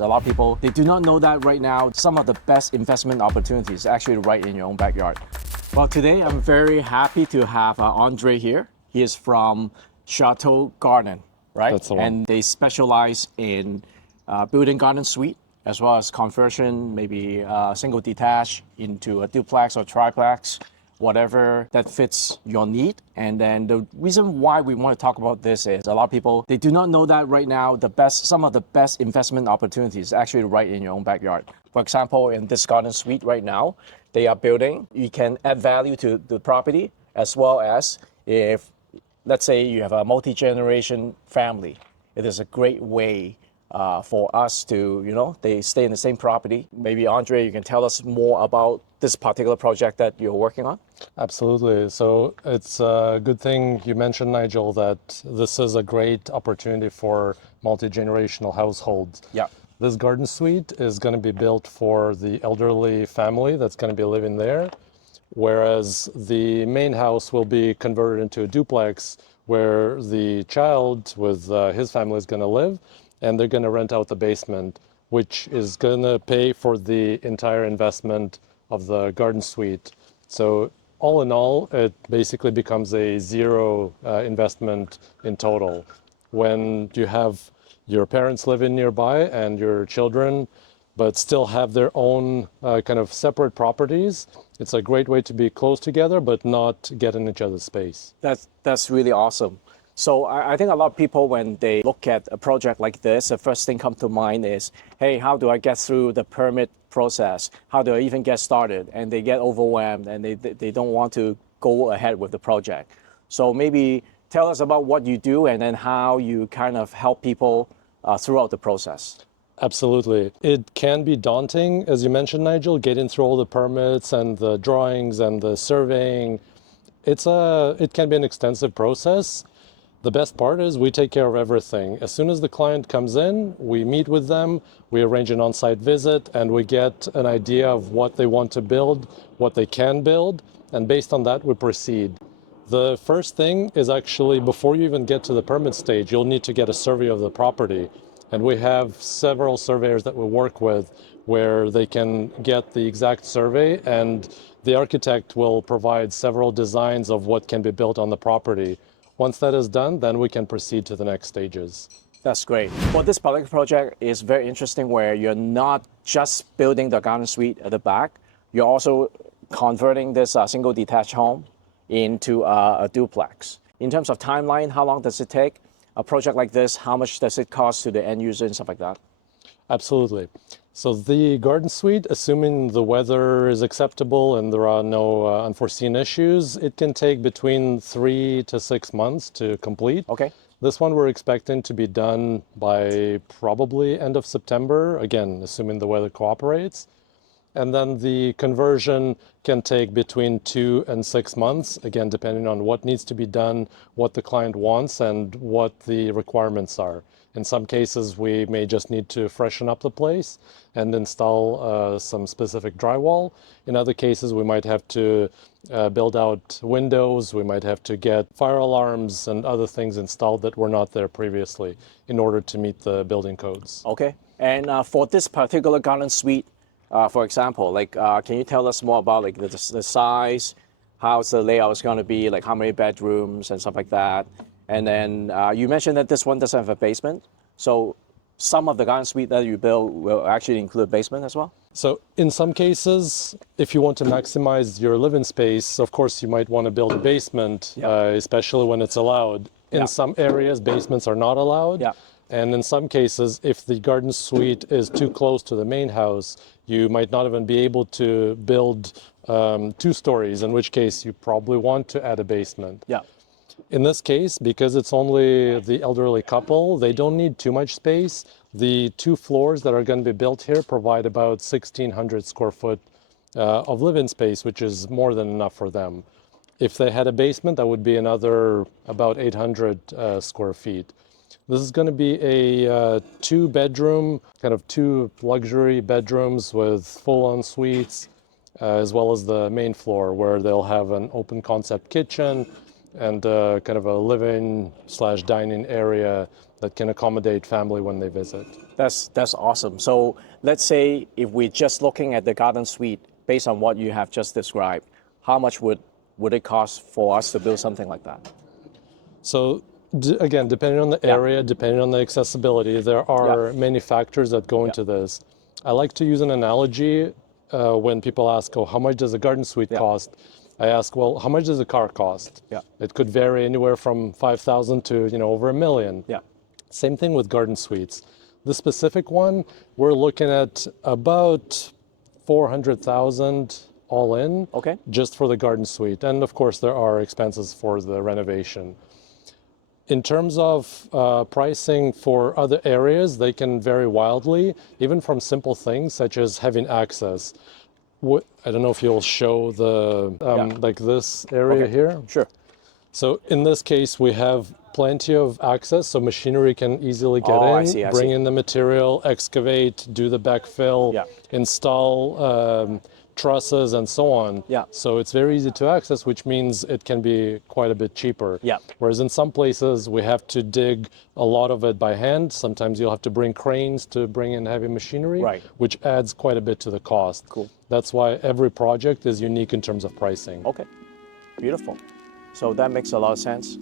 A lot of people, they do not know that right now, some of the best investment opportunities actually right in your own backyard. Well, today I'm very happy to have Andre here. He is from Chateau Garden, right? That's the one. And they specialize in building garden suite as well as conversion, maybe single detached into a duplex or triplex, whatever that fits your need. And then the reason why we want to talk about this is a lot of people, they do not know that right now, some of the best investment opportunities actually right in your own backyard. For example, in this garden suite right now, they are building, you can add value to the property, as well as if, let's say you have a multi-generation family, it is a great way for us to, they stay in the same property. Maybe Andre, you can tell us more about this particular project that you're working on? Absolutely. So it's a good thing you mentioned, Nigel, that this is a great opportunity for multi-generational households. Yeah. This garden suite is going to be built for the elderly family that's going to be living there, whereas the main house will be converted into a duplex where the child with his family is going to live, and they're going to rent out the basement, which is going to pay for the entire investment of the garden suite. So all in all, it basically becomes a zero investment in total. When you have your parents living nearby and your children, but still have their own kind of separate properties, it's a great way to be close together, but not get in each other's space. That's really awesome. So I think a lot of people, when they look at a project like this, the first thing come to mind is, hey, how do I get through the permit process? How do I even get started? And they get overwhelmed and they don't want to go ahead with the project. So maybe tell us about what you do and then how you kind of help people throughout the process. Absolutely. It can be daunting, as you mentioned, Nigel, getting through all the permits and the drawings and the surveying. It can be an extensive process. The best part is we take care of everything. As soon as the client comes in, we meet with them, we arrange an on-site visit, and we get an idea of what they want to build, what they can build, and based on that, we proceed. The first thing is actually, before you even get to the permit stage, you'll need to get a survey of the property. And we have several surveyors that we work with where they can get the exact survey, and the architect will provide several designs of what can be built on the property. Once that is done, then we can proceed to the next stages. That's great. Well, this particular project is very interesting where you're not just building the garden suite at the back, you're also converting this single detached home into a duplex. In terms of timeline, how long does it take? A project like this, how much does it cost to the end user and stuff like that? Absolutely. So the garden suite, assuming the weather is acceptable and there are no unforeseen issues, it can take between 3 to 6 months to complete. Okay. This one we're expecting to be done by probably end of September, again, assuming the weather cooperates. And then the conversion can take between 2 and 6 months, again, depending on what needs to be done, what the client wants, and what the requirements are. In some cases, we may just need to freshen up the place and install some specific drywall. In other cases, we might have to build out windows. We might have to get fire alarms and other things installed that were not there previously in order to meet the building codes. Okay. And for this particular garden suite, for example, can you tell us more about the size, how's the layout is going to be, like how many bedrooms and stuff like that? And then you mentioned that this one doesn't have a basement. So some of the garden suite that you build will actually include a basement as well? So in some cases, if you want to maximize your living space, of course, you might want to build a basement, especially when it's allowed. In some areas, basements are not allowed. Yeah. And in some cases, if the garden suite is too close to the main house, you might not even be able to build 2 stories, in which case you probably want to add a basement. Yeah. In this case, because it's only the elderly couple, they don't need too much space. The 2 floors that are going to be built here provide about 1,600 square foot of living space, which is more than enough for them. If they had a basement, that would be another about 800 square feet. This is going to be a 2-bedroom, kind of 2 luxury bedrooms with full-on suites, as well as the main floor where they'll have an open concept kitchen and kind of a living/dining area that can accommodate family when they visit. That's awesome. So let's say if we're just looking at the garden suite based on what you have just described, how much would it cost for us to build something like that? So again, depending on the area, depending on the accessibility, there are many factors that go into this. I like to use an analogy when people ask, "Oh, how much does a garden suite cost?" I ask, "Well, how much does a car cost?" Yeah. It could vary anywhere from 5,000 to over $1 million. Yeah. Same thing with garden suites. The specific one, we're looking at about 400,000 all in, Okay. just for the garden suite. And of course, there are expenses for the renovation. In terms of pricing for other areas, they can vary wildly, even from simple things such as having access. I don't know if you'll show the, like this area here. Sure. So in this case, we have plenty of access, so machinery can easily get in, I bring see. in the material, excavate, do the backfill, install trusses and so on. Yeah. So it's very easy to access, which means it can be quite a bit cheaper. Yeah. Whereas in some places, we have to dig a lot of it by hand. Sometimes you'll have to bring cranes to bring in heavy machinery, which adds quite a bit to the cost. Cool. That's why every project is unique in terms of pricing. Okay. Beautiful. So that makes a lot of sense.